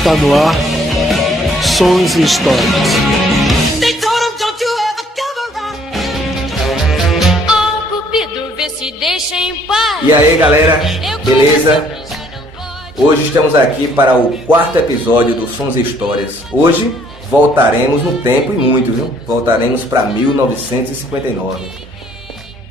Está no ar Sons e Histórias. E aí galera, beleza? Hoje estamos aqui para o quarto episódio do Sons e Histórias. Hoje voltaremos no tempo e muito, viu? Voltaremos para 1959.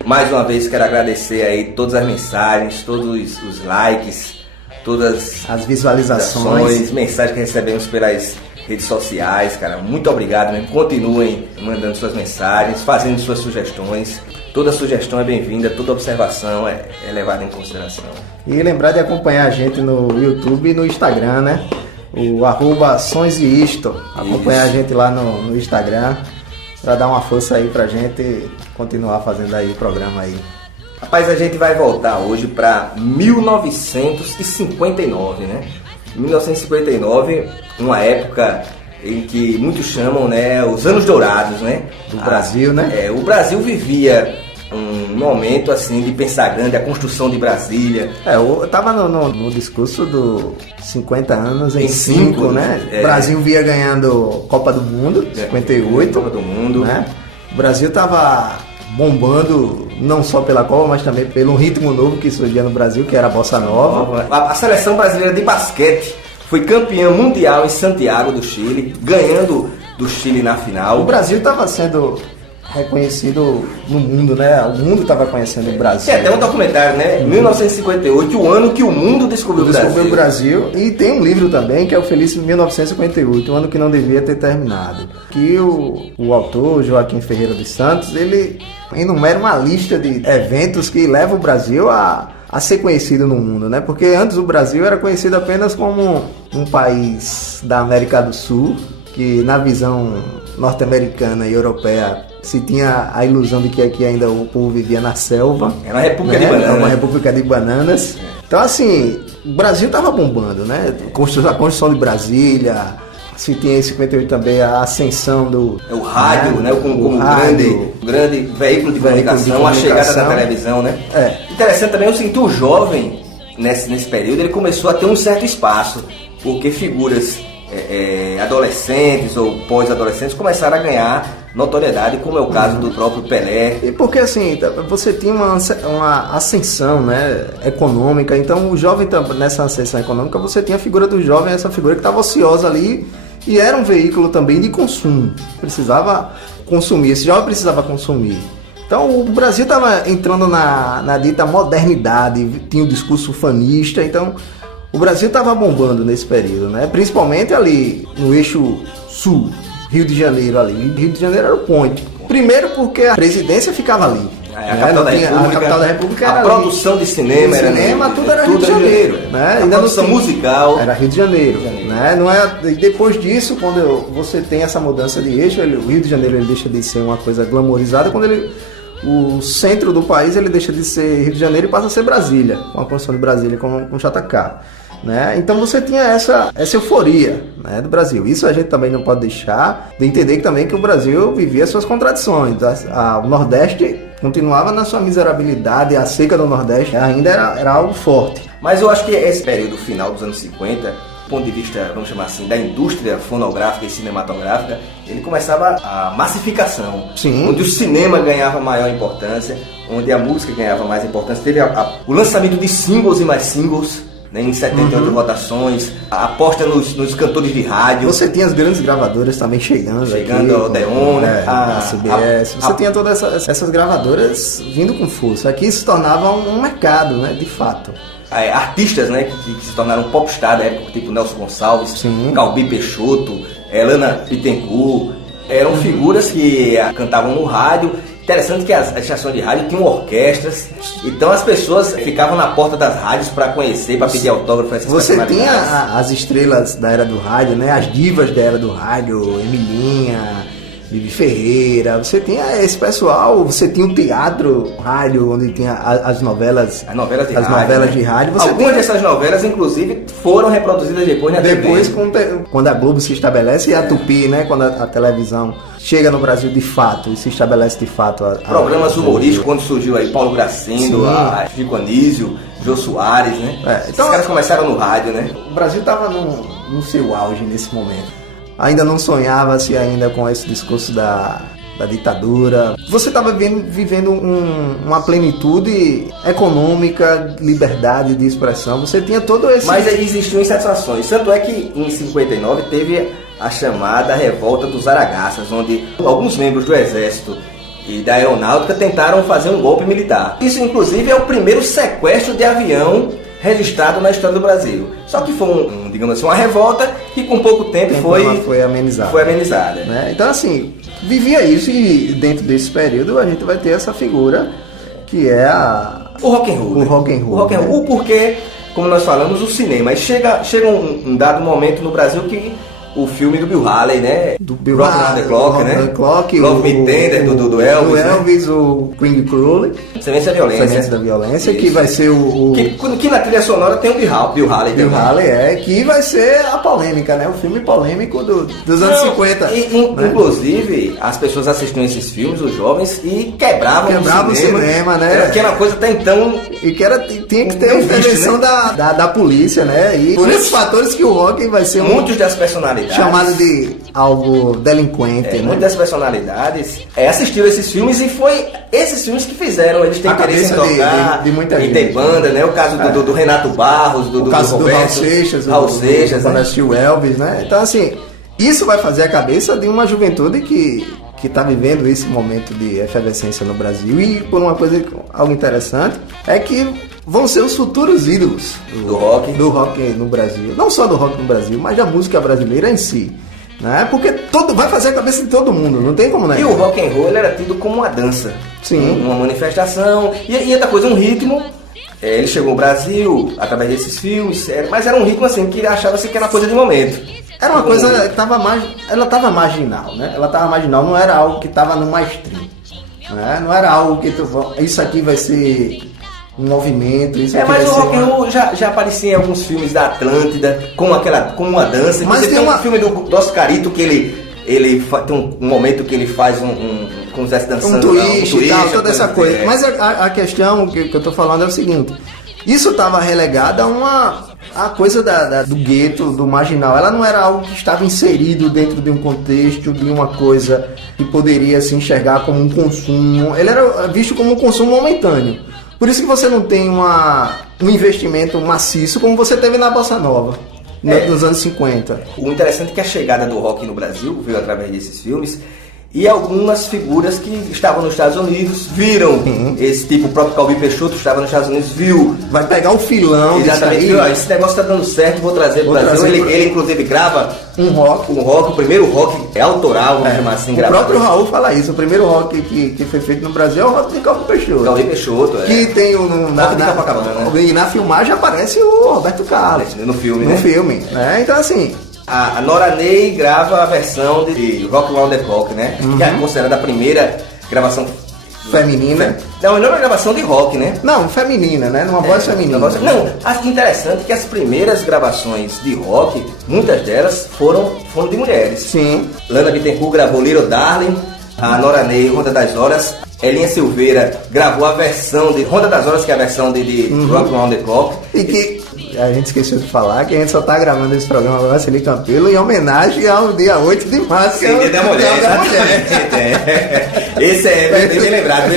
Mais uma vez quero agradecer aí todas as mensagens, todos os likes, todas as visualizações, mensagens que recebemos pelas redes sociais, cara. Muito obrigado mesmo. Continuem mandando suas mensagens, fazendo suas sugestões. Toda sugestão é bem-vinda, toda observação é levada em consideração. E lembrar de acompanhar a gente no YouTube e no Instagram, né? O @SonsEisto. Acompanhar a gente lá no Instagram para dar uma força aí pra gente continuar fazendo aí o programa aí. Rapaz, a gente vai voltar hoje para 1959, né? 1959, uma época em que muitos chamam, né, os anos dourados, né? Do Brasil, né? O Brasil vivia um momento assim de pensar grande, a construção de Brasília. Eu tava no discurso do 50 anos em 5, né? O Brasil via ganhando Copa do Mundo, 58. Copa do Mundo. Né? O Brasil tava bombando não só pela Copa, mas também pelo ritmo novo que surgia no Brasil, que era a Bossa Nova. A seleção brasileira de basquete foi campeã mundial em Santiago do Chile, ganhando do Chile na final. O Brasil estava sendo reconhecido no mundo, né? O mundo estava conhecendo o Brasil. Tem até um documentário, né? 1958, o ano que o mundo descobriu o Brasil. E tem um livro também, que é o Feliz 1958, o ano que não devia ter terminado. Que o autor, Joaquim Ferreira dos Santos, ele enumera uma lista de eventos que levam o Brasil a ser conhecido no mundo, né? Porque antes o Brasil era conhecido apenas como um país da América do Sul, que na visão norte-americana e europeia se tinha a ilusão de que aqui ainda o povo vivia na selva. Era uma república de bananas. Era uma república de bananas. Então assim, o Brasil estava bombando, né? A construção de Brasília. Se tinha em 58 também a ascensão do... O rádio, né? Como grande veículo de comunicação, a chegada da televisão, né? Interessante também, eu sinto o jovem, nesse período, ele começou a ter um certo espaço, porque figuras adolescentes ou pós-adolescentes começaram a ganhar notoriedade, como é o caso do próprio Pelé. E porque assim, você tinha uma ascensão, né, econômica, então o jovem, nessa ascensão econômica, você tinha a figura do jovem, essa figura que estava ociosa ali, e era um veículo também de consumo, precisava consumir, esse jovem precisava consumir. Então o Brasil estava entrando na dita modernidade, tinha um discurso fanista, então o Brasil estava bombando nesse período, né? Principalmente ali no eixo sul, Rio de Janeiro ali. Rio de Janeiro era o point. Primeiro porque a presidência ficava ali. A capital da República era ali. A produção de cinema tudo era Rio de Janeiro. Né? A produção musical era Rio de Janeiro. Né? E depois disso, quando você tem essa mudança de eixo, o Rio de Janeiro ele deixa de ser uma coisa glamorizada, quando o centro do país ele deixa de ser Rio de Janeiro e passa a ser Brasília, com a construção de Brasília com JK. Né? Então você tinha essa euforia, né, do Brasil. Isso a gente também não pode deixar de entender também que o Brasil vivia suas contradições. O Nordeste continuava na sua miserabilidade, a seca do Nordeste ainda era algo forte. Mas eu acho que esse período final dos anos 50, do ponto de vista, vamos chamar assim, da indústria fonográfica e cinematográfica, ele começava a massificação. Sim. Onde o cinema ganhava maior importância, onde a música ganhava mais importância. Teve o lançamento de singles e mais singles, né, em 78 rotações, a aposta nos cantores de rádio. Você tinha as grandes gravadoras também chegando aqui, a Odeon, né, a CBS. Você tinha todas essas gravadoras vindo com força. Aqui se tornava um mercado, né, de fato. Artistas, né, que se tornaram popstar da época, tipo Nelson Gonçalves, Calbi Peixoto, Elana Pittencourt, eram figuras que cantavam no rádio. Interessante que as estações de rádio tinham orquestras, então as pessoas ficavam na porta das rádios para conhecer, para pedir autógrafo. Você tinha as estrelas da era do rádio, né? As divas da era do rádio, Emilinha, Bibi Ferreira, você tinha esse pessoal, você tinha o teatro, rádio, onde tinha as novelas. As novelas de rádio. Novelas de rádio. Algumas dessas novelas, inclusive, foram reproduzidas depois na TV. Depois, quando a Globo se estabelece, e a Tupi, né? Quando a televisão chega no Brasil de fato e se estabelece de fato. Programas humorísticos, quando surgiu aí Paulo Gracindo, Chico Anísio, Jô Soares, né? Então, esses caras começaram no rádio, né? O Brasil estava no seu auge nesse momento. Ainda não sonhava-se ainda com esse discurso da ditadura. Você estava vivendo uma plenitude econômica, liberdade de expressão. Você tinha todo esse... Mas existiam insatisfações. Tanto é que em 59 teve a chamada Revolta dos Aragaças, onde alguns membros do Exército e da Aeronáutica tentaram fazer um golpe militar. Isso, inclusive, é o primeiro sequestro de avião registrado na história do Brasil. Só que foi digamos assim, uma revolta que com pouco tempo foi amenizada. Né? Então, assim, vivia isso, e dentro desse período a gente vai ter essa figura que é o rock and roll. O rock and roll. O rock and roll, porque, como nós falamos, o cinema. E chega um dado momento no Brasil que o filme do Bill Haley, né? Do Bill Rock Around the Clock, né? Love Me Tender, do Elvis. Do Elvis, né? O Queen Crowley. Sementes da Violência, que vai ser que na trilha sonora tem o Bill Haley. Bill Haley, que vai ser a polêmica, né? O filme polêmico dos anos 50. Né? Inclusive, as pessoas assistiam esses filmes, os jovens, e quebravam o cinema, né? Que era uma coisa até então... E que tinha que ter a intervenção, né? da polícia, né? E por esses fatores que o rock vai ser muitos das personalidades chamado de algo delinquente, né? Muitas das personalidades assistiram esses filmes, e foi esses filmes que fizeram eles terem interesse em tocar, de muita gente, ter banda, né? O caso do Renato Barros, do caso do Roberto, Raul Seixas, quando assistiu Elvis, né? Então, assim, isso vai fazer a cabeça de uma juventude que está vivendo esse momento de efervescência no Brasil. E por uma coisa, algo interessante, é que vão ser os futuros ídolos do rock no Brasil. Não só do rock no Brasil, mas da música brasileira em si, né? Porque vai fazer a cabeça de todo mundo, não tem como, né? E o rock and roll, ele era tido como uma dança. Sim. Uma manifestação. E outra coisa, um ritmo. Ele chegou ao Brasil através desses filmes, mas era um ritmo assim que achava-se que era uma coisa de momento. Era uma coisa, ela estava marginal, né? Ela estava marginal, não era algo que estava no mainstream, né? Não era algo que isso aqui vai ser um movimento, isso aqui mas vai o ser rock and roll já aparecia em alguns filmes da Atlântida, com uma dança. Mas tem um filme do Oscarito que ele tem um momento que ele faz como se estivesse dançando, um twist e tal, toda essa coisa. Mas a questão que eu tô falando é o seguinte: isso estava relegado a coisa do gueto, do marginal. Ela não era algo que estava inserido dentro de um contexto, de uma coisa que poderia se enxergar como um consumo. Ele era visto como um consumo momentâneo. Por isso que você não tem um investimento maciço como você teve na Bossa Nova, nos anos 50. O interessante é que a chegada do rock no Brasil veio através desses filmes. E algumas figuras que estavam nos Estados Unidos viram esse tipo, o próprio Calbi Peixoto estava nos Estados Unidos, viu. Vai pegar o filão. Exatamente, viu, esse negócio tá dando certo, vou trazer pro Brasil. Ele inclusive grava um rock, o primeiro rock autoral, vamos chamar assim, gravado. O próprio Raul fala isso, o primeiro rock que foi feito no Brasil é o rock de Calbi Peixoto. Calbi Peixoto, que tem na filmagem aparece o Roberto Carlos. No filme, né? Então, assim... A Nora Ney grava a versão de Rock Around the Clock, né? Que é considerada a primeira gravação feminina. Não é uma gravação de rock, né? Não, feminina, né? Numa voz feminina. Não, acho interessante que as primeiras gravações de rock, muitas delas foram de mulheres. Sim. Lana Bittencourt gravou Little Darling, a Nora Ney, Ronda das Horas. Elinha Silveira gravou a versão de Ronda das Horas, que é a versão de Rock Around the Clock. E que a gente esqueceu de falar que a gente só tá gravando esse programa agora, Celi Campelo, em homenagem ao dia 8 de março, que é o Dia da Mulher. Esse é bem lembrado.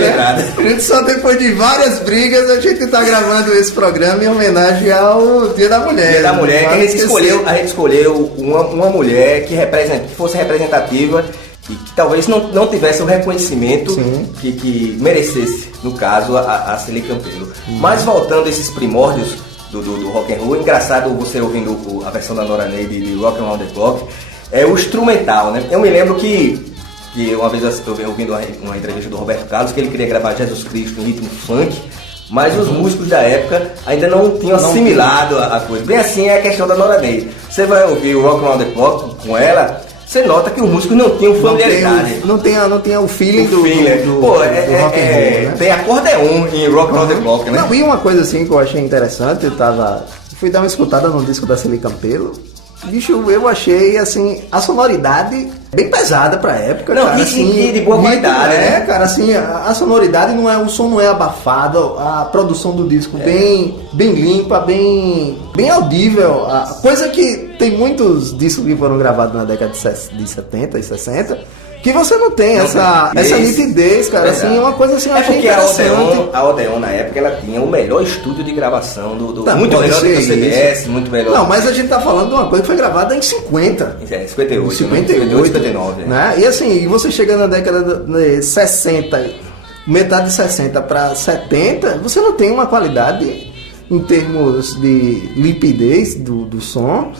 A gente só depois de várias brigas, a gente tá gravando esse programa em homenagem ao Dia da Mulher. Dia da Mulher, que a gente escolheu uma mulher que fosse representativa e que talvez não tivesse o reconhecimento que merecesse, no caso, a Celi Campelo. Mas voltando a esses primórdios do rock and roll, engraçado você ouvindo a versão da Nora Ney de Rock Around the Clock, é o instrumental, né? Eu me lembro que uma vez eu estou ouvindo uma entrevista do Roberto Carlos, que ele queria gravar Jesus Cristo em ritmo funk, mas os músicos da época ainda não tinham assimilado a coisa. Bem assim é a questão da Nora Ney. Você vai ouvir o Rock Around the Clock com ela, você nota que os músicos não tinham familiaridade. Não tem o feeling do rock and roll, né? Tem acordeon em Rock Around the Clock, né? Não, e uma coisa assim que eu achei interessante, fui dar uma escutada no disco da Celi Campelo. Bicho, eu achei, assim, a sonoridade bem pesada pra época. Não, cara, e assim, de boa qualidade, né? Cara, assim, a sonoridade o som não é abafado, a produção do disco bem limpa, bem audível. A coisa que tem muitos discos que foram gravados na década de 70 e 60, que você não tem essa nitidez, cara, assim, uma coisa assim, eu achei interessante. A Odeon, na época, ela tinha o melhor estúdio de gravação Tá, muito melhor do que o CBS, muito melhor. Não, mas a gente tá falando de uma coisa que foi gravada em 50. 58, 59, né? E assim, você chega na década de 60, metade de 60 para 70, você não tem uma qualidade em termos de limpidez do som,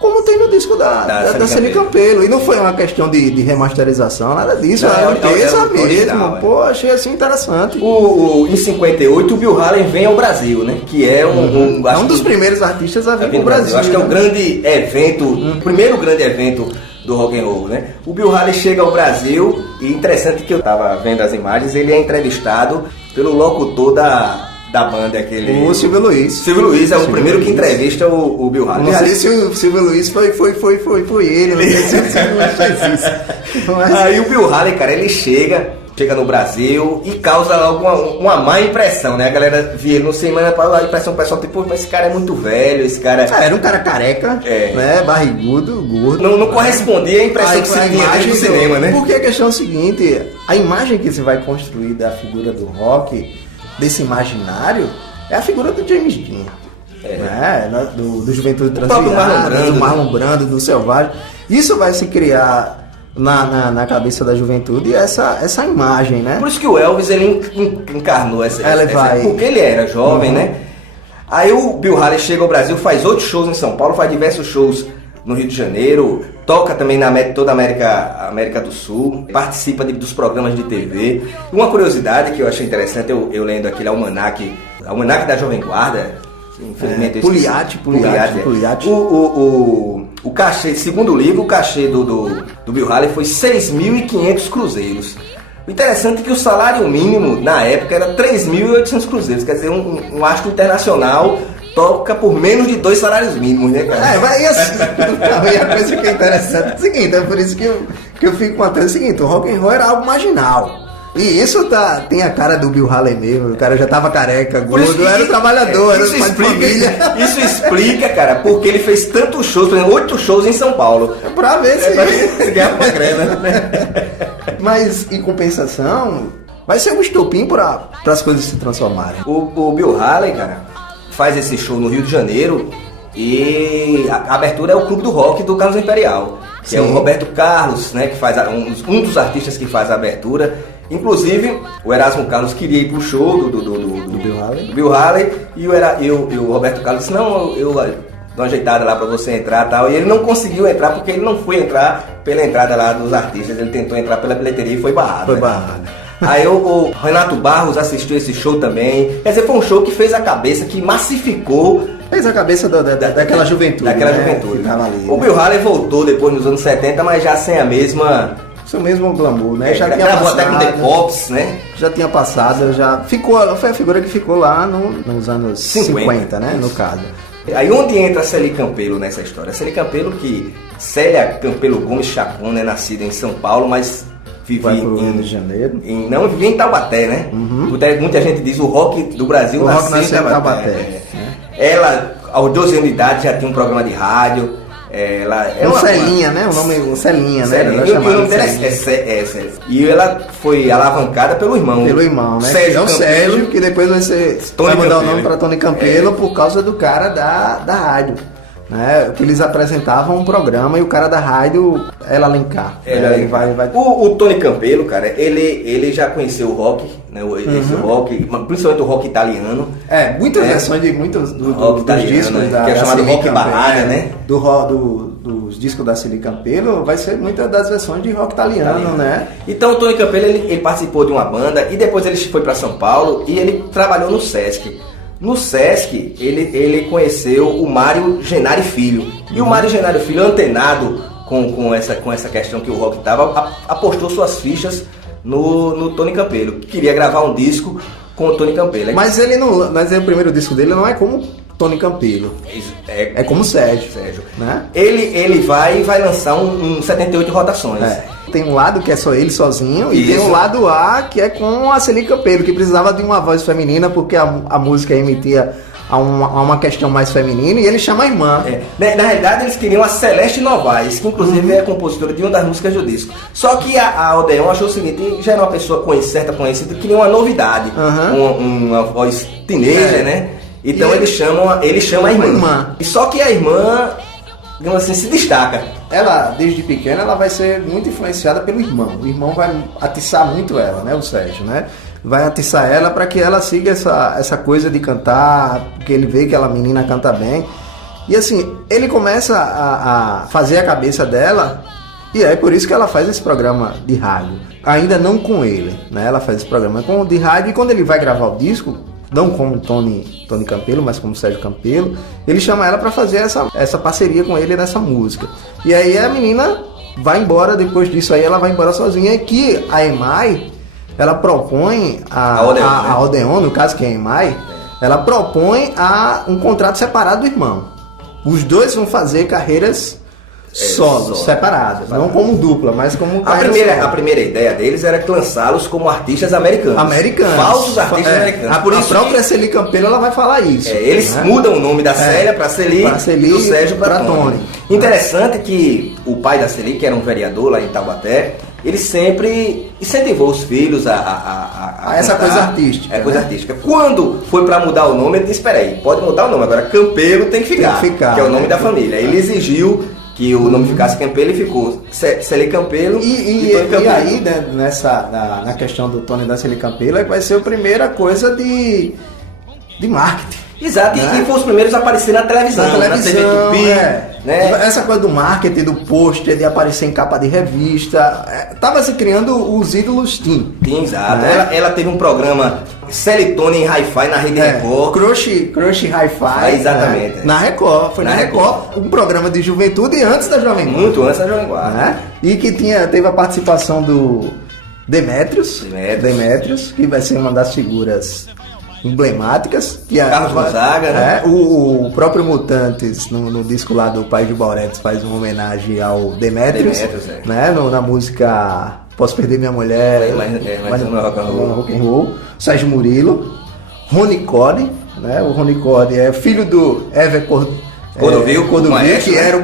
como tem no disco da Celi Campelo. E não foi uma questão de remasterização, nada disso. Não, a limpeza mesmo. Original, Pô, achei assim interessante. Em 58, o Bill Haley vem ao Brasil, né? Que é um dos primeiros artistas a vir pro Brasil. Acho que é o grande evento, o primeiro grande evento do rock and roll, né? O Bill Haley chega ao Brasil e interessante que eu tava vendo as imagens, ele é entrevistado pelo locutor da banda, aquele... O Silvio Luiz. Silvio Luiz é o primeiro que entrevista o Bill Haley. Não sei se o Silvio Luiz foi ele, não sei se o Silvio Luiz fez isso. Mas... Aí o Bill Haley, cara, ele chega no Brasil e causa logo uma má impressão, né? A galera via ele no semana para a impressão, o pessoal tipo, mas esse cara é muito velho, esse cara... era um cara careca, né? Barrigudo, gordo. Não correspondia à impressão que se tinha no cinema, né? Porque a questão é o seguinte, a imagem que se vai construir da figura do rock, desse imaginário, é a figura do James Dean, né? do Juventude Transviada, do Marlon Brando, do Selvagem. Isso vai se criar na cabeça da juventude essa imagem, né? Por isso que o Elvis, ele encarnou essa porque ele era jovem, né? Aí o Bill Haley chega ao Brasil, faz 8 shows em São Paulo, faz diversos shows no Rio de Janeiro, toca também toda a América do Sul, participa dos programas de TV. Uma curiosidade que eu achei interessante, eu lendo aquele almanaque da Jovem Guarda, infelizmente... Puliati. O cachê, segundo o livro, o cachê do Bill Haley foi 6.500 cruzeiros. O interessante é que o salário mínimo, na época, era 3.800 cruzeiros, quer dizer, um astro internacional... toca por menos de 2 salários mínimos, né, cara? Mas e a coisa que é interessante é o seguinte, é por isso que eu fico com a tese seguinte, o rock and roll era algo marginal. E isso tem a cara do Bill Haley mesmo, o cara já tava careca, gordo, era trabalhador, era pai de família. Isso explica, cara, porque ele fez tantos shows, por exemplo, 8 shows em São Paulo. Pra ver se ganhar uma grana, né? Mas, em compensação, vai ser um estopim para as coisas se transformarem. O Bill Haley, cara, faz esse show no Rio de Janeiro e a abertura é o Clube do Rock do Carlos Imperial, que é o Roberto Carlos, né, que faz um dos artistas que faz a abertura. Inclusive, o Erasmo Carlos queria ir pro show do Bill Haley e o Roberto Carlos disse, não, eu dou uma ajeitada lá pra você entrar e tal. E ele não conseguiu entrar porque ele não foi entrar pela entrada lá dos artistas, ele tentou entrar pela bilheteria e foi barrado. Aí o Renato Barros assistiu esse show também. Quer dizer, foi um show que fez a cabeça, que massificou. Fez a cabeça daquela juventude. Daquela né? juventude. Ali, o Bill Haley voltou depois nos anos 70, mas já sem a mesma... Seu mesmo glamour, né? Já tinha passado, até com The Pops, né? Já tinha passado, já ficou, foi a figura que ficou lá nos anos 50, né? No caso. Aí onde entra a Celi Campelo nessa história? A Celi Campelo, que Célia Campelo Gomes Chacon é nascida em São Paulo, mas vivia em Rio de Janeiro. Não, vivia em Taubaté, né? Muita gente diz o rock do Brasil nasceu em Taubaté. Ela, aos 12 anos de idade, já tinha um programa de rádio. Ela é uma Celinha, né? O nome Celinha, né? E o nome dela é Célia. E ela foi alavancada pelo irmão. Né? Sérgio, que depois vai mudar o nome para Tony Campelo por causa do cara da rádio. Né? Que eles apresentavam um programa e o cara da rádio ela Alencar. O Tony Campelo, cara, ele já conheceu o rock, né? Esse rock, principalmente o rock italiano. Muitas versões de muitos dos discos, né? Que é chamado rock barrada, né? Dos discos da Celi Campelo, vai ser muitas das versões de rock italiano, né? Então o Tony Campelo ele participou de uma banda e depois ele foi para São Paulo e ele trabalhou no Sesc. No Sesc, ele conheceu o Mário Genari Filho. E o Mário Genari Filho, antenado com essa questão que o rock tava, apostou suas fichas no Tony Campelo, que queria gravar um disco com o Tony Campelo. Mas o primeiro disco dele não é como Tony Campelo. É como Sérgio. Né? Ele vai lançar um 78 rotações. Tem um lado que é só ele sozinho e tem um lado A que é com a Celi Campelo, que precisava de uma voz feminina porque a música emitia a uma questão mais feminina, e ele chama a irmã. Na realidade, eles queriam a Celeste Novaes, que inclusive é a compositora de uma das músicas do disco. Só que a Odeon achou o seguinte: já era uma pessoa certa, conhecida, queria uma novidade, uma voz teenager, né? Então ele chama a irmã. E só que a irmã, digamos assim, se destaca. Ela, desde pequena, ela vai ser muito influenciada pelo irmão. O irmão vai atiçar muito ela, né, o Sérgio, né? Vai atiçar ela para que ela siga essa coisa de cantar, porque ele vê que aquela menina canta bem. E assim, ele começa a fazer a cabeça dela, e é por isso que ela faz esse programa de rádio. Ainda não com ele, né? Ela faz esse programa de rádio, e quando ele vai gravar o disco, não como Tony Campelo, mas como Sérgio Campelo, ele chama ela para fazer essa parceria com ele nessa música. E aí a menina vai embora, depois disso aí ela vai embora sozinha, e que a EMAI, ela propõe a Odeon, no caso que é a EMAI, ela propõe um contrato separado do irmão. Os dois vão fazer carreiras separadas, não como dupla, mas como a primeira ideia deles era lançá-los como artistas americanos. Falsos artistas americanos. A própria Celi Campelo, ela vai falar isso. Eles mudam o nome da Célia para Celi e do Sérgio para Tony. Interessante que o pai da Celi, que era um vereador lá em Taubaté, ele sempre incentivou os filhos a essa coisa artística. Coisa artística. Quando foi para mudar o nome, ele disse: peraí, pode mudar o nome, agora Campelo tem que ficar, que é o nome da família. Ele exigiu que o nome ficasse Campelo, e ficou Celi Campelo e Tony Campelo. E aí, né, na questão do Tony da Celi Campelo, vai ser a primeira coisa de marketing. Exato, e foi os primeiros a aparecer na televisão, na TV Tupi, né? Essa coisa do marketing, do pôster, de aparecer em capa de revista, tava se criando os ídolos teen. Exato. Né? Ela teve um programa Celitone em Hi-Fi na Rede Record. Crush Hi-Fi. Exatamente. Na Record. Foi na Record. Um programa de juventude antes da Jovem Guarda. Muito antes da Jovem Guarda. Né? E que teve a participação do Demetrios, que vai ser uma das figuras emblemáticas, que Carlos Gonzaga, né? O próprio Mutantes no disco lá do Pai de Bauretes faz uma homenagem ao Demetrios, né? Na música Posso Perder Minha Mulher, mas não é rock and roll. Sérgio Murilo, Rony Cody, né? O Rony Cody é filho do Ever Cordovil, que era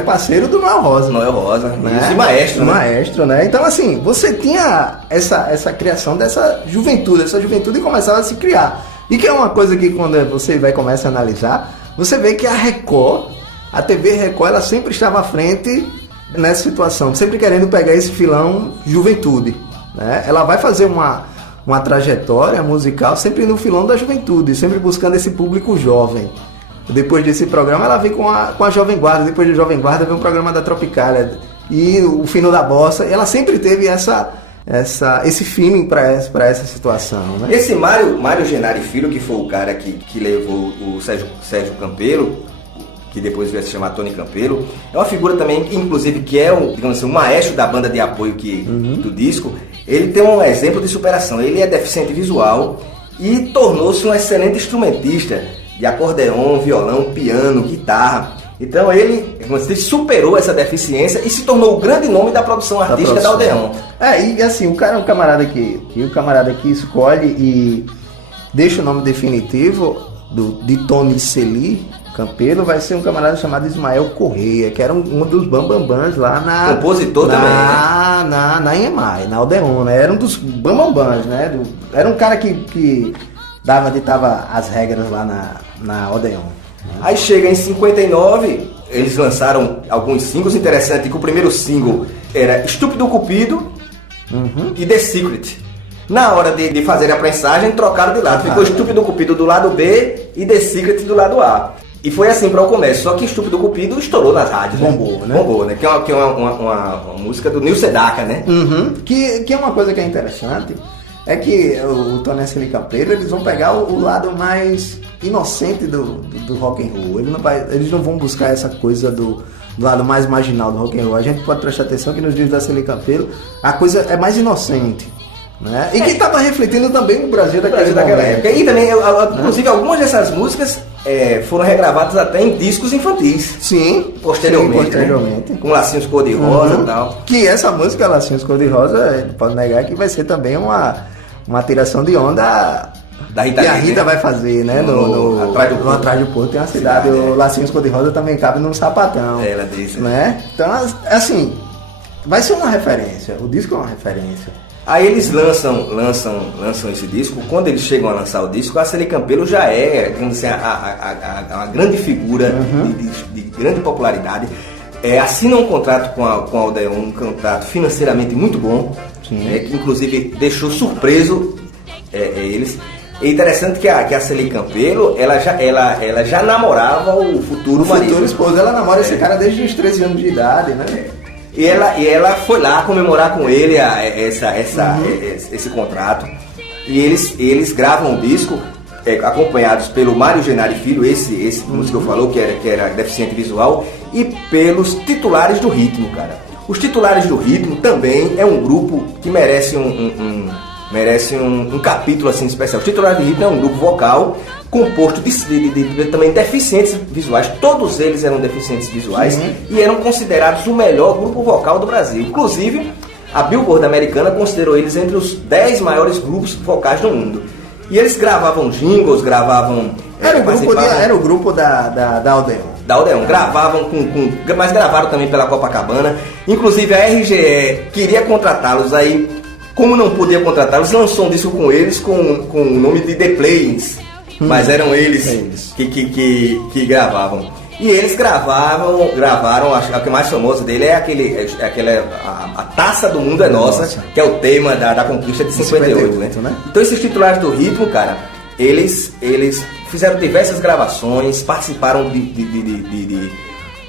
o parceiro do Noel Rosa. Né? E maestro, né? Então, assim, você tinha essa criação dessa juventude começava a se criar. E que é uma coisa que quando você começa a analisar, você vê que a TV Record, ela sempre estava à frente nessa situação, sempre querendo pegar esse filão juventude, né? Ela vai fazer uma trajetória musical sempre no filão da juventude, sempre buscando esse público jovem. Depois desse programa ela vem com a Jovem Guarda, depois de Jovem Guarda vem o programa da Tropicália e o Fino da Bossa. Ela sempre teve esse feeling para essa situação, né? Esse Mário Genari Filho, que foi o cara que levou o Sérgio Campelo, que depois veio se chamar Tony Campelo, é uma figura também, inclusive, que é digamos assim, o maestro da banda de apoio do disco. Ele tem um exemplo de superação. Ele é deficiente visual e tornou-se um excelente instrumentista de acordeon, violão, piano, guitarra. Então ele superou essa deficiência e se tornou o grande nome da produção artística da Odeon. E assim, o cara é um camarada que escolhe e deixa o nome definitivo de Tony Celi Campelo, vai ser um camarada chamado Ismael Correia, que era um dos bambambãs lá na... Compositor também, né? Na EMAI, na Odeon, né? Era um dos bambambãs, né? Era um cara que ditava as regras lá na Odeon. Aí chega em 59, eles lançaram alguns singles interessantes, que o primeiro single era Estúpido Cupido e The Secret. Na hora de fazer a prensagem, trocaram de lado. Ficou Estúpido Cupido do lado B e The Secret do lado A. E foi assim para o começo, só que Estúpido Cupido estourou nas rádios. Bombou, né? Que é uma música do Nil Sedaka, né? Que é uma coisa que é interessante, é que o Tony Celi Campelo, eles vão pegar o lado mais inocente do rock and roll. Eles não vão buscar essa coisa do lado mais marginal do rock and roll. A gente pode prestar atenção que nos dias da Celi Campelo a coisa é mais inocente, né? E que estava refletindo também o Brasil daquela época. E também, inclusive, algumas dessas músicas foram regravadas até em discos infantis. Sim, posteriormente. Né? Com Lacinhos Cor-de-Rosa e tal. Que essa música, Lacinhos Cor-de-Rosa, não pode negar que vai ser também uma tiração de onda da Rita, que a Rita vai fazer, né? No Atrás do Porto tem uma cidade, o Lacinhos Cor-de-Rosa também cabe num sapatão. Ela disse. Né? Então, assim, vai ser uma referência. O disco é uma referência. Aí eles lançam esse disco. Quando eles chegam a lançar o disco, a Celi Campelo já é, digamos assim, a grande figura de grande popularidade. Assina um contrato com a Odeon, um contrato financeiramente muito bom, que inclusive deixou surpreso eles. É interessante que a Celi Campelo, ela já namorava o futuro marido. Futuro esposo. Ela namora esse cara desde os 13 anos de idade, né? E ela foi lá comemorar com ele esse contrato. E eles gravam o disco acompanhados pelo Mário Genari Filho, esse músico que eu falou, que era deficiente visual, e pelos Titulares do Ritmo, cara. Os Titulares do Ritmo também é um grupo que merece um capítulo assim especial. Os Titulares do Ritmo é um grupo vocal composto de também deficientes visuais. Todos eles eram deficientes visuais e eram considerados o melhor grupo vocal do Brasil. Inclusive, a Billboard americana considerou eles entre os 10 maiores grupos vocais do mundo. E eles gravavam jingles, gravavam... Era o grupo da Odeon. Da Odeon. Gravavam mas gravaram também pela Copacabana. Inclusive, a RGE queria contratá-los aí. Como não podia contratá-los, lançou um disco com eles com o nome de The Players. Mas eram eles que gravavam. E eles gravaram, acho que a mais famosa dele é a Taça do Mundo é Nossa, que é o tema da conquista de 58, né? Então esses Titulares do Ritmo, cara, eles fizeram diversas gravações, participaram de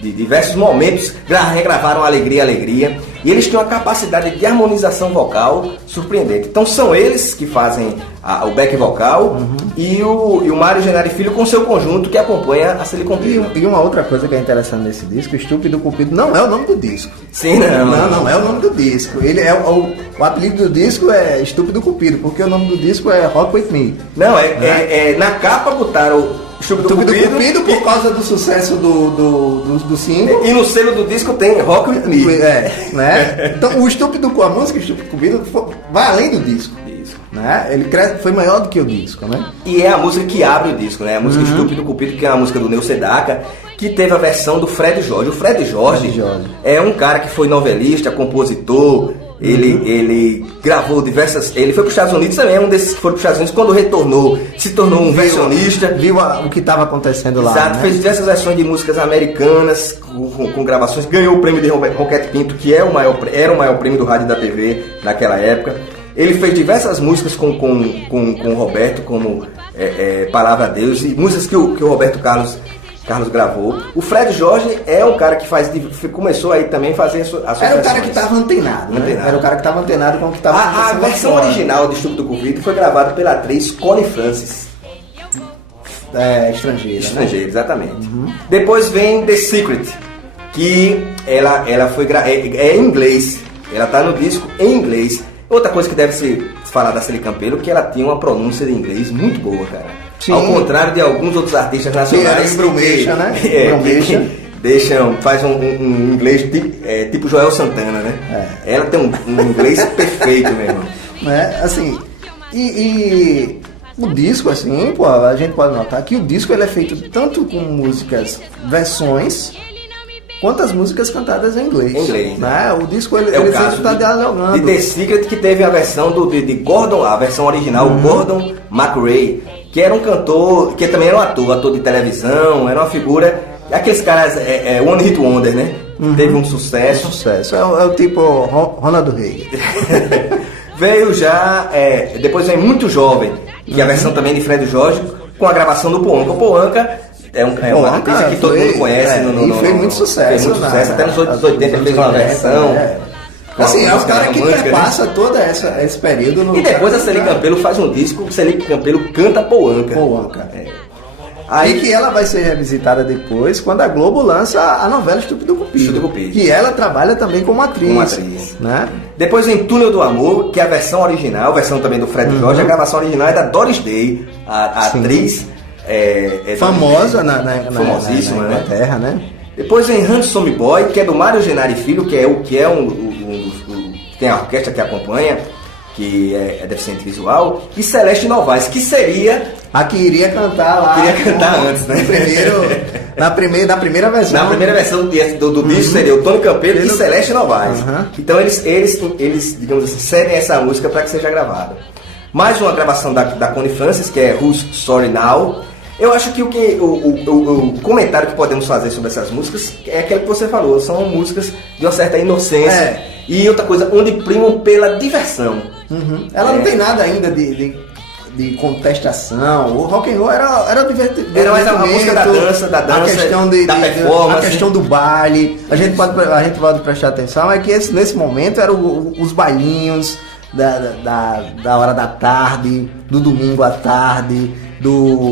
diversos momentos, regravaram Alegria, e eles têm uma capacidade de harmonização vocal surpreendente. Então são eles que fazem o back vocal e o Mário Genari Filho com seu conjunto que acompanha a Celi Campelo. E uma outra coisa que é interessante nesse disco, Estúpido Cupido não é o nome do disco. Sim, não é o nome do disco. Ele o apelido do disco é Estúpido Cupido, porque o nome do disco é Rock With Me. Não, na capa botaram Estúpido Cupido por causa do sucesso do single. E no selo do disco tem Rock With Me. Né? Então a música Estúpido Cupido vai além do disco. Né? Ele foi maior do que o disco, né? E é a música que abre o disco, né? A música Estúpido Cupido, que é a música do Neu Sedaka, que teve a versão do Fred Jorge. O Fred Jorge é um cara que foi novelista, compositor. Ele gravou diversas... Ele foi para os Estados Unidos também, é um desses que foram para os Estados Unidos. Quando retornou, se tornou um versionista. Viu o que estava acontecendo lá. Exato, né? Fez diversas versões de músicas americanas com gravações. Ganhou o prêmio de Roquete Pinto, que era o maior prêmio do rádio e da TV naquela época. Ele fez diversas músicas com o Roberto, como Palavra a Deus, e músicas que o Roberto Carlos gravou. O Fred Jorge é um cara que começou aí também a fazer as suas Era o cara que estava antenado, né? Era o cara que estava antenado com o que estava acontecendo. A versão original de Estúpido Cupido foi gravada pela atriz Connie Francis. Estrangeira, exatamente. Depois vem The Secret, que ela foi em inglês. Ela tá no disco em inglês. Outra coisa que deve se falar da Celi Campelo, que ela tinha uma pronúncia de inglês muito boa, cara. Sim. Ao contrário de alguns outros artistas nacionais. Brumecha, né? Faz um inglês tipo Joel Santana, né? Ela tem um inglês perfeito mesmo. Assim, e o disco, assim, pô, a gente pode notar que o disco ele é feito tanto com versões, quanto as músicas cantadas em inglês. Né? O disco ele sempre está dialogando. De The Secret, que teve a versão de Gordon, a versão original, Gordon McRae, que era um cantor, que também era um ator de televisão, era uma figura, aqueles caras, One Hit Wonder, né? Teve um sucesso. É o tipo Ronald Reagan. Veio já, depois vem Muito Jovem, que é a versão também de Fred Jorge, com a gravação do Poanca. O Poanca é uma artista que todo mundo conhece. E fez muito sucesso. Até nos anos 80 fez uma versão. Assim, é o cara que perpassa todo esse período. E depois a Celi Campelo faz um disco, Celi Campelo canta Poanca. Aí que ela vai ser revisitada depois, quando a Globo lança a novela Estúpido Cupido. Que ela trabalha também como atriz. Né? Depois vem Túnel do Amor, que é a versão original, a versão também do Fred Jorge. A gravação original é da Doris Day, a atriz famosa famosíssima, na Inglaterra, né? Depois vem Handsome Boy, que é do Mário Genari Filho, que tem a orquestra que acompanha, que é deficiente visual, e Celeste Novaes, que seria a que iria cantar lá. Queria cantar antes, né? Na primeira versão. Na primeira versão do disco seria o Tony Campelo e Celeste Novaes. Então eles, digamos assim, cedem essa música para que seja gravada. Mais uma gravação da Connie Francis, que é Who's Sorry Now. Eu acho que o comentário que podemos fazer sobre essas músicas é aquele que você falou. São músicas de uma certa inocência. E outra coisa, onde primam pela diversão. Ela não tem nada ainda de contestação. O rock and roll era divertido. Era mais a música da dança, a questão da performance. A questão do baile. A gente pode prestar atenção, é que nesse momento eram os bailinhos da hora da tarde, do domingo à tarde,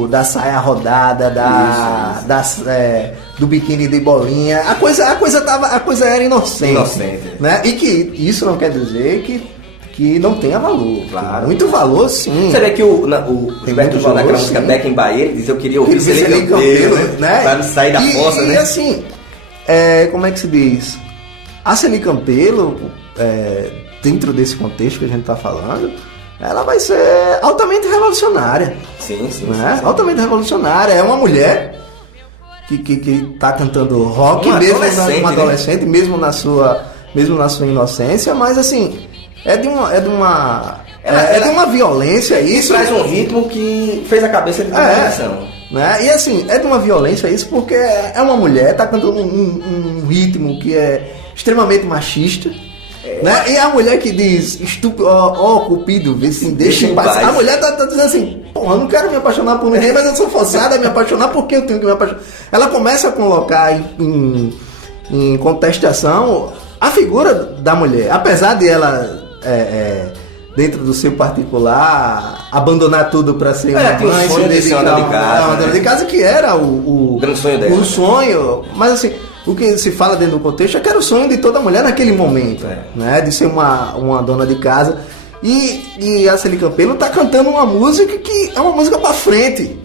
da saia rodada, do biquíni de bolinha. A coisa era inocente. Né? E que isso não quer dizer que não tenha valor. Claro. Muito valor, sim. Você vê que o Gilberto Gil, naquela música Back in Bahia, ele diz: eu queria ouvir Celi Campelo, né? Pra sair da fossa, né? E assim, como é que se diz? A Celi Campelo, dentro desse contexto que a gente tá falando, ela vai ser altamente revolucionária. Sim. Altamente revolucionária. É uma mulher que tá cantando rock, uma adolescente, mesmo na sua inocência, mas assim, é de uma violência isso. Traz um ritmo que fez a cabeça de geração. Né? E assim, é de uma violência isso porque é uma mulher, tá cantando um ritmo que é extremamente machista. Né? E a mulher que diz, estúpido, Cupido, vê se me deixa em paz. A mulher tá dizendo assim, porra, eu não quero me apaixonar por ninguém, mas eu sou forçada a me apaixonar porque eu tenho que me apaixonar. Ela começa a colocar em contestação a figura da mulher. Apesar de ela, dentro do seu particular, abandonar tudo pra ser uma mãe, se dedicar a uma dona de casa, que era o grande sonho dela. O sonho, mas assim, o que se fala dentro do contexto é que era o sonho de toda mulher naquele momento, né? De ser uma dona de casa. E a Celi Campelo tá cantando uma música que é uma música pra frente,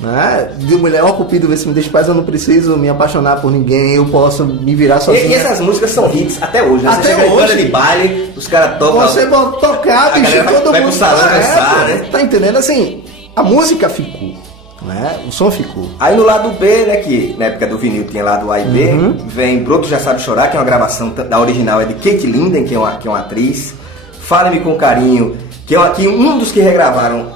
né? De mulher, Cupido, vê se me deixa em paz, eu não preciso me apaixonar por ninguém, eu posso me virar sozinho. E essas músicas são hits até hoje, né? Até você hoje. Banda de baile, os caras tocam. Você pode tocar, bicho, todo vai mundo pro salão dançar, né? Tá entendendo? Assim, a música ficou, né? O som ficou. Aí no lado B, né, que na época do vinil tinha lado A e B, vem Broto Já Sabe Chorar, que é uma gravação da original, é de Kate Linden, que é uma atriz. Fale-me com Carinho, que um dos que regravaram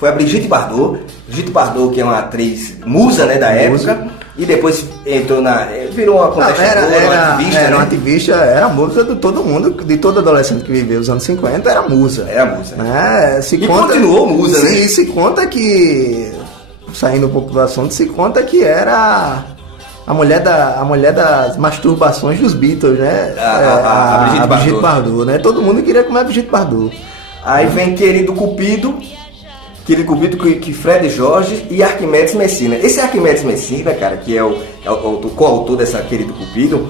foi a Brigitte Bardot. Brigitte Bardot, que é uma atriz musa, né, da época, e depois entrou virou uma contestadora, uma ativista. Era uma ativista, era a música de todo mundo, de todo adolescente que viveu os anos 50, era musa. Era musa. Né? Continuou musa, né? E se conta que, saindo um pouco do assunto, se conta que era a mulher das masturbações dos Beatles, né? A Brigitte Bardot, né? Todo mundo queria comer a Brigitte Bardot. Aí vem Querido Cupido, que Fred Jorge e Arquimedes Messina. Esse Arquimedes Messina, cara, que é o coautor dessa Querido Cupido,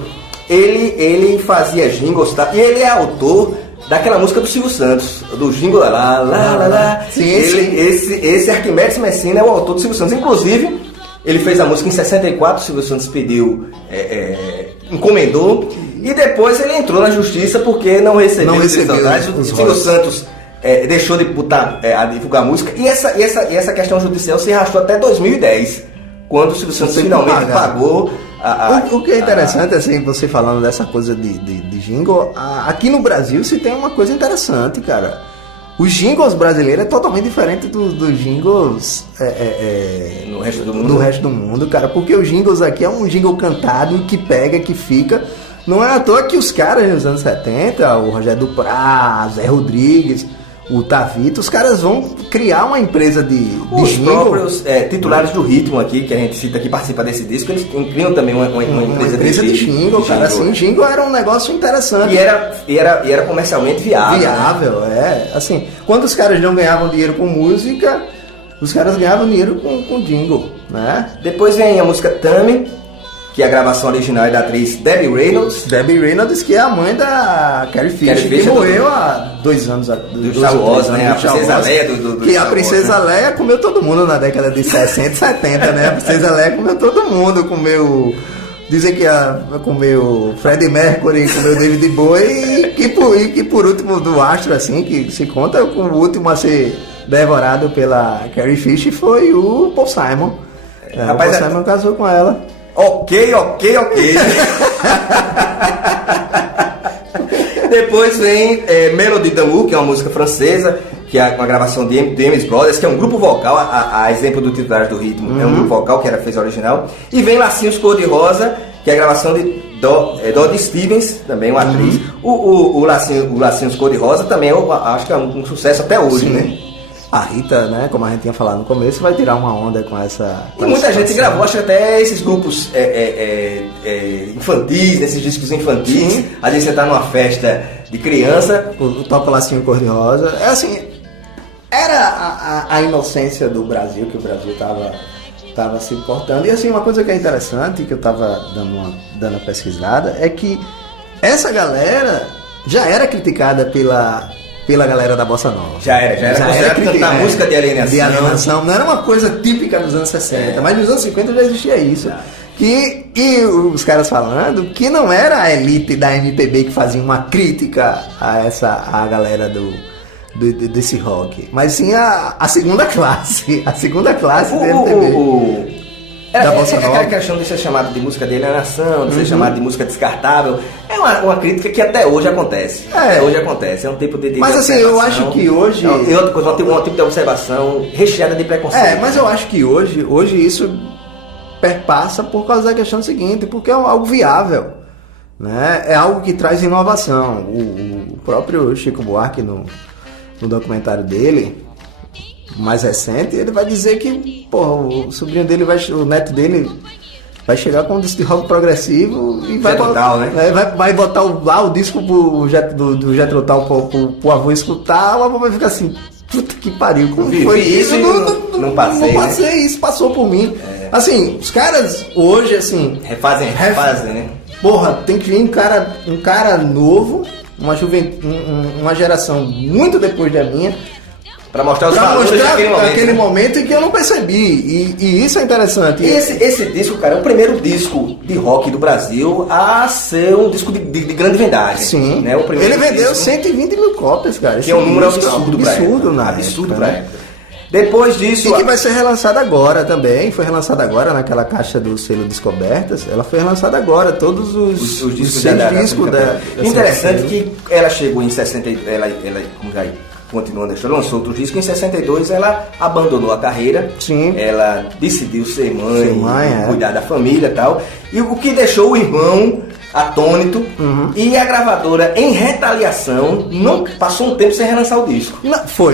ele fazia jingles, tá? E ele é autor daquela música do Silvio Santos, do jingle lá. Sim, esse Arquimedes Messina é o autor do Silvio Santos. Inclusive, ele fez a música em 64, o Silvio Santos pediu, encomendou, e depois ele entrou na justiça porque não recebeu os royalties. O Silvio Santos deixou de a divulgar a música, e essa questão judicial se arrastou até 2010, quando o Silvio Santos finalmente pagou. O que é interessante, assim, você falando dessa coisa de jingle, aqui no Brasil se tem uma coisa interessante, cara. Os jingles brasileiros é totalmente diferente dos jingles no resto do mundo, cara, porque os jingles aqui é um jingle cantado que pega, que fica. Não é à toa que os caras nos anos 70, o Rogério Duprá, Zé Rodrigues, o Tavito, os caras vão criar uma empresa de jingle. Os próprios titulares do ritmo aqui, que a gente cita aqui, participa desse disco, eles criam também uma empresa de jingle, cara. Assim, jingle era um negócio interessante. E era comercialmente viável. Viável, né? Assim, quando os caras não ganhavam dinheiro com música, os caras ganhavam dinheiro com jingle. né? Depois vem a música Tammy, que a gravação original é da atriz Debbie Reynolds. Debbie Reynolds, que é a mãe da Carrie Fisher, que morreu há 2 anos. Do Star Wars, né? A Princesa Leia do que a Princesa Leia comeu todo mundo na década de 60 e 70, né? A Princesa Leia comeu todo mundo, comeu... Dizem que comeu Freddie Mercury, comeu David Bowie e que por último do astro, assim, que se conta, o último a ser devorado pela Carrie Fisher foi o Paul Simon. Rapaz, o Paul Simon casou com ela. Ok. Depois vem Melody d'Amour, que é uma música francesa, que é uma gravação de James Brothers, que é um grupo vocal, a exemplo do Titulares do Ritmo, é um grupo vocal que fez a original. E vem Lacinhos Cor-de-Rosa, que é a gravação de Dodie Stevens, também uma atriz. O Lacinhos Cor-de-Rosa também acho que é um sucesso até hoje, né? A Rita, né, como a gente tinha falado no começo, vai tirar uma onda com essa... E muita gente gravou, acho que até esses grupos infantis, nesses discos infantis. Sim. Às vezes você tá numa festa de criança. O Toca Lacinho Cor-de-Rosa. É assim, era a inocência do Brasil, que o Brasil tava se importando. E assim, uma coisa que é interessante, que eu tava dando uma pesquisada, é que essa galera já era criticada pela galera da Bossa Nova. Já era cantar música de alienação. Não era uma coisa típica dos anos 60, mas nos anos 50 já existia isso. E os caras falando que não era a elite da MPB que fazia uma crítica a galera desse rock, mas sim a segunda classe. A segunda classe da MPB. Da Bossa Nova. Aquela questão de ser chamado de música de alienação, de ser chamado de música descartável, é uma crítica que até hoje acontece. Hoje acontece, é um tipo de mas assim, eu acho que hoje... E outra coisa, um tipo de observação recheada de preconceito. Mas eu acho que hoje isso perpassa por causa da questão seguinte, porque é algo viável, né? É algo que traz inovação. O próprio Chico Buarque, no documentário dele, mais recente, ele vai dizer que o sobrinho dele, o neto dele vai chegar com um disco de rock progressivo e vai botar o disco do Jethro Tull pro avô escutar. O avô vai ficar assim, puta que pariu, como foi isso? Não passei, não passei, né? Isso passou por mim. Assim, os caras hoje, assim... Refazem, né? Porra, tem que vir um cara novo, uma geração muito depois da minha, para mostrar os valores daquele momento em que eu não percebi. E isso é interessante. Esse disco, cara, é o primeiro disco de rock do Brasil a ser um disco de grande vendagem. Sim. Né? Ele vendeu 120 mil cópias, cara. Que é um número absurdo pra época. Depois disso... E que vai ser relançada agora também. Foi relançada agora naquela caixa do selo Descobertas. Ela foi relançada agora. Todos os discos da interessante que ela chegou em 60... Ela como já continuando a história, lançou outro disco. Em 62 ela abandonou a carreira. Sim. Ela decidiu ser mãe cuidar da família e tal. E o que deixou o irmão atônito. E a gravadora, em retaliação, não passou um tempo sem relançar o disco.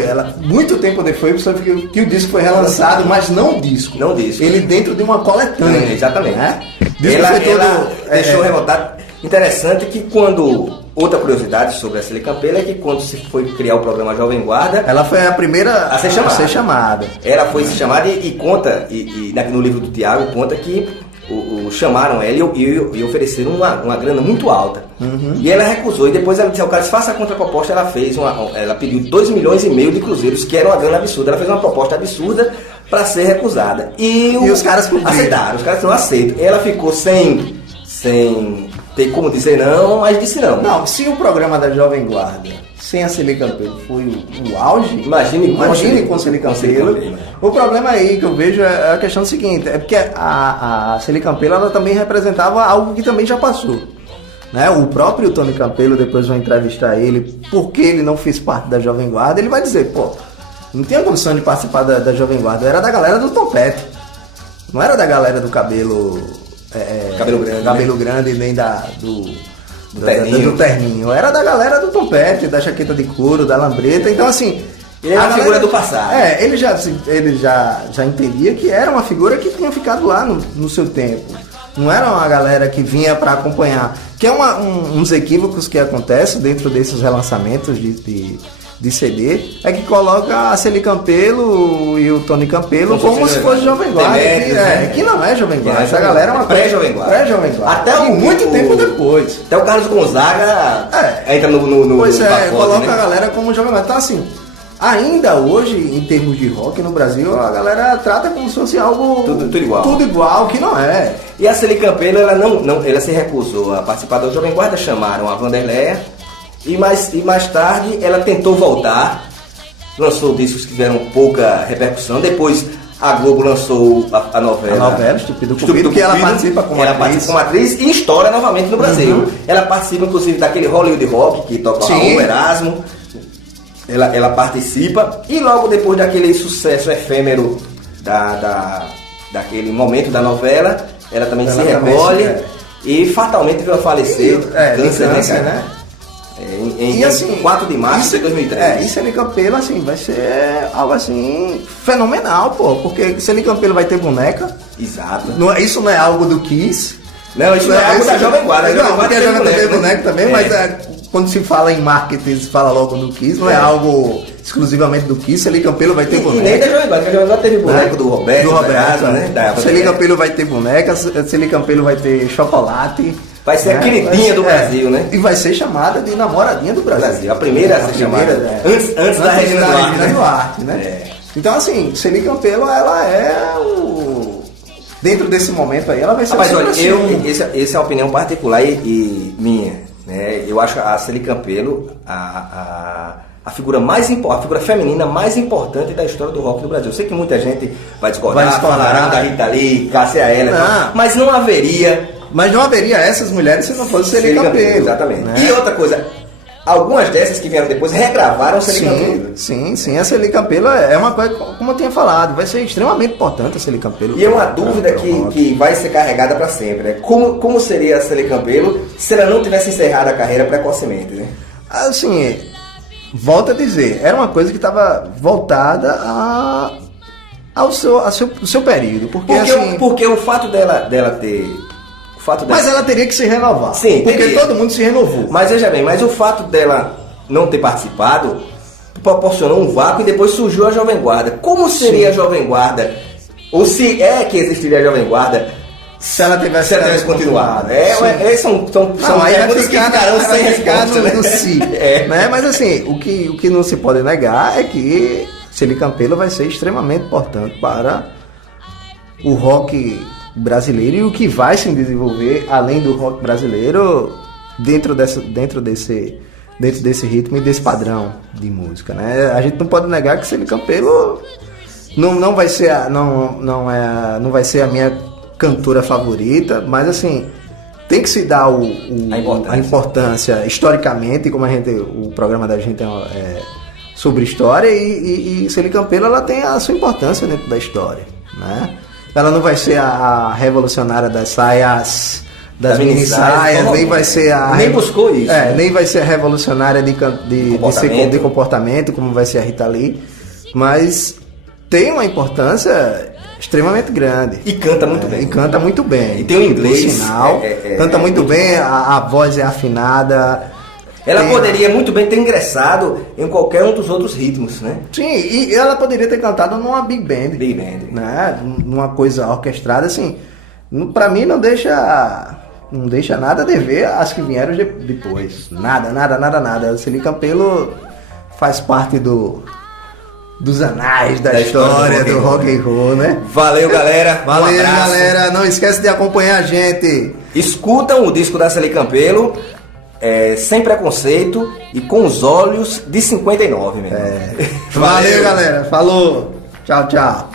Ela muito tempo depois que o disco foi relançado, mas não o disco. Não o disco. Ele dentro de uma coletânea. Exatamente. Né? Ela deixou revoltado. Interessante que quando... Outra curiosidade sobre a Célia Campelo é que quando se foi criar o programa Jovem Guarda... Ela foi a primeira a ser chamada. Ela foi chamada e conta, no livro do Tiago, conta que chamaram ela e ofereceram uma grana muito alta. E ela recusou. E depois ela disse, o cara, se faça a contraproposta, ela pediu 2,5 milhões de cruzeiros, que era uma grana absurda. Ela fez uma proposta absurda para ser recusada. E os caras aceitaram. Os caras não aceitam. Ela ficou sem ter como dizer não, mas disse não. Não, se o programa da Jovem Guarda sem a Célia Campelo foi o auge, imagine com a Célia Campelo. O problema aí que eu vejo é a questão seguinte, é porque a Célia Campelo ela também representava algo que também já passou. Né? O próprio Tony Campelo, depois vai entrevistar ele, porque ele não fez parte da Jovem Guarda, ele vai dizer, não tinha condição de participar da Jovem Guarda, era da galera do topete, não era da galera do cabelo grande, nem do terninho. Era da galera do topete, da jaqueta de couro, da lambreta. Então, assim... Ele era uma figura do passado. Ele já entendia que era uma figura que tinha ficado lá no seu tempo. Não era uma galera que vinha para acompanhar. Que é uns equívocos que acontecem dentro desses relançamentos de de CD, é que coloca a Celi Campelo e o Tony Campelo como se fosse Jovem Guarda, que não é Jovem Guarda. Essa galera é uma pré-Jovem Guarda. Pré-Jovem Guarda. Até muito tempo depois. Até o Carlos Gonzaga entra no pois pacote, coloca, né? A galera como Jovem Guarda. Então assim, ainda hoje, em termos de rock no Brasil, a galera trata como se fosse algo tudo igual. Tudo igual, que não é. E a Celi Campelo, ela se recusou a participar do Jovem Guarda, chamaram a Vanderleia, e mais tarde ela tentou voltar, lançou discos que tiveram pouca repercussão. Depois a Globo lançou a novela Estúpido Cupido, que ela participa como atriz e estoura novamente no Brasil. Ela participa inclusive daquele Hollywood Rock que toca o Erasmo. Ela participa, e logo depois daquele sucesso efêmero daquele momento da novela, ela também se recolhe e fatalmente veio a falecer câncer, né? Em assim, 4 de março de 2003. E Celi Campelo, assim, vai ser algo assim fenomenal, pô, porque Celi Campelo vai ter boneca. Exato. Isso não é algo do Kiss. Não, isso não é algo da Jovem Guarda. Não, porque a Jovem Guarda tem boneca também, mas quando se fala em marketing, se fala logo no Kiss, não é algo exclusivamente do Kiss. Celi Campelo vai ter boneca. E nem da Jovem Guarda, porque a Jovem Guarda teve boneco do Roberto, né? Celi Campelo vai ter boneca, Celi Campelo vai ter chocolate. Vai ser a queridinha do Brasil, né? E vai ser chamada de namoradinha do Brasil. A primeira a ser chamada. Antes da Regina Duarte, né? Então, assim, Celi Campelo, ela é o... Dentro desse momento aí, ela vai ser... Mas olha, essa é a opinião particular e minha, né? Eu acho a Celi Campelo a figura feminina mais importante da história do rock do Brasil. Eu sei que muita gente vai discordar, falarão da Rita Lee, Cássia Eller, mas não haveria essas mulheres se não fosse Celi Campelo. Exatamente. Né? E outra coisa, algumas dessas que vieram depois regravaram Celi Campelo. Sim, a Celi Campelo é uma coisa, como eu tinha falado, vai ser extremamente importante a Celi Campelo. E é uma dúvida que vai ser carregada para sempre, né? Como seria a Celi Campelo se ela não tivesse encerrado a carreira precocemente, né? Assim, volto a dizer, era uma coisa que estava voltada ao seu período. Porque o fato dela ter... Mas ela teria que se renovar. Sim, porque todo mundo se renovou. Mas veja bem, o fato dela não ter participado proporcionou um vácuo e depois surgiu a Jovem Guarda. Como seria a Jovem Guarda? Ou se é que existiria a Jovem Guarda se ela tivesse continuado? São perguntas que ficarão sem resposta, no si. Né? Mas assim, o que não se pode negar é que Celi Campelo vai ser extremamente importante para o rock brasileiro e o que vai se desenvolver além do rock brasileiro dentro desse ritmo e desse padrão de música, né? A gente não pode negar que Celi Campelo não vai ser não vai ser a minha cantora favorita, mas assim tem que se dar a importância historicamente, como o programa da gente é sobre história, e Celi Campelo ela tem a sua importância dentro da história, né? Ela não vai ser a revolucionária das saias, das mini saias, nem vai ser nem buscou isso. Nem vai ser a revolucionária de comportamento, como vai ser a Rita Lee, mas tem uma importância extremamente grande. E canta muito bem. E canta muito bem. E tem o inglês. Sinal, canta muito bem, a voz é afinada. Ela poderia muito bem ter ingressado em qualquer um dos outros ritmos, né? Sim, e ela poderia ter cantado numa big band. Né? Numa coisa orquestrada, assim. Pra mim não deixa nada a dever as que vieram depois. Nada. Celi Campelo faz parte dos anais da história do rock and roll, né? Valeu, galera. Valeu, galera. Não esquece de acompanhar a gente. Escutam o disco da Celi Campelo. Sem preconceito e com os olhos de 59, mesmo. Valeu, galera. Falou. Tchau.